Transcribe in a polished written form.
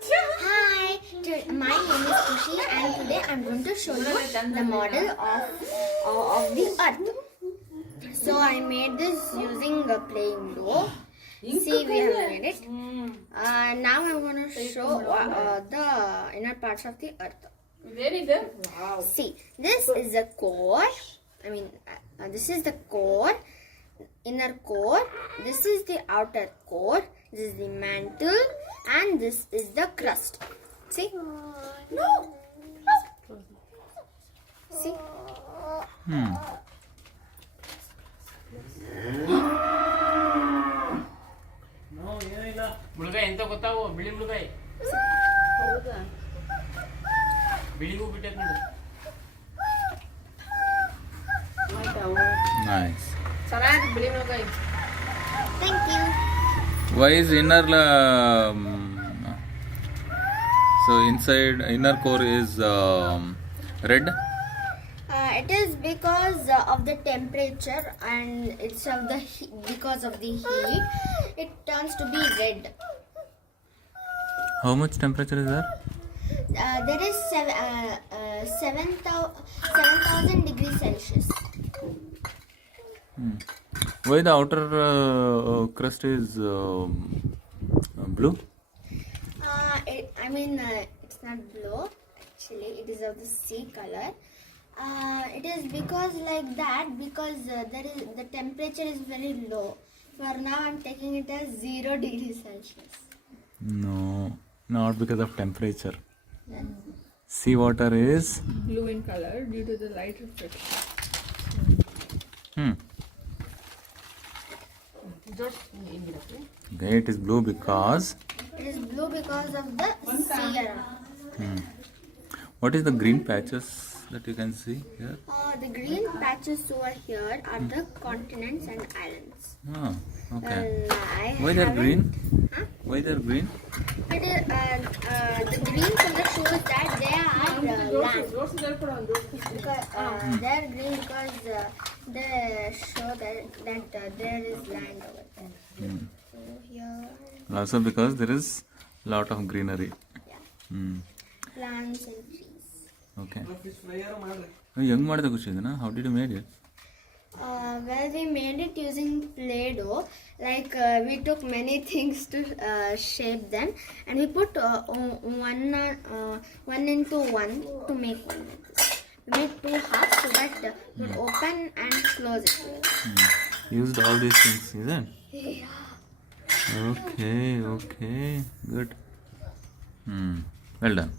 Hi, my name is Kushi and today I'm going to show you the model of the earth. So I made this using a plain dough. See, we have made it. Now I'm going to show the inner parts of the earth. Very good. Wow. See, this is the core. This is the core, inner core. This is the outer core. This is the mantle, and this is the crust. See? No. See? ಮುಳುಗಾಯಿ ಎಂತ ಗೊತ್ತಾವು ಬಿಳಿ ಮುಳುಗಾಯಿ ಬಿಳಿ ಹೂ ಬಿಟ್ಟೈತೆ ನೋಡು Nice. ಚೆನ್ನಾಗಿ ಬಿಳಿ ಮುಳುಗಾಯಿ Thank you. Why is inner? So inside inner core is red. It is because of the temperature and it's of the because of the heat. It turns to be red. How much temperature is there? There is 7,000 degrees Celsius. Why the outer crust is blue? It's not blue. Actually, it is of the sea color. It is because like that because the temperature is very low. For now, I'm taking it as 0 degrees Celsius. No, not because of temperature. Then, Sea water is blue in color due to the light reflection. Okay, it is blue because. it is blue because of the sea around. What is the green patches that you can see here? The green patches over here are the continents and islands. Ah, okay. Well, Why they're green? Huh? Why they're green? It is, the green color shows that they are land. Because, they are green because they show that there is land over there. So here, Also because there is lot of greenery. yeah, plants and trees. Okay. Young ಮಾಡಿದ ಖುಷಿ ಇದನ್ನ. How did you made it? Well, we made it using Play-Doh. We took many things to shape them, and we put one into one to make one. We made two halves so that it would open and close it. Used all these things, is it? Yeah. Okay, good. Well done.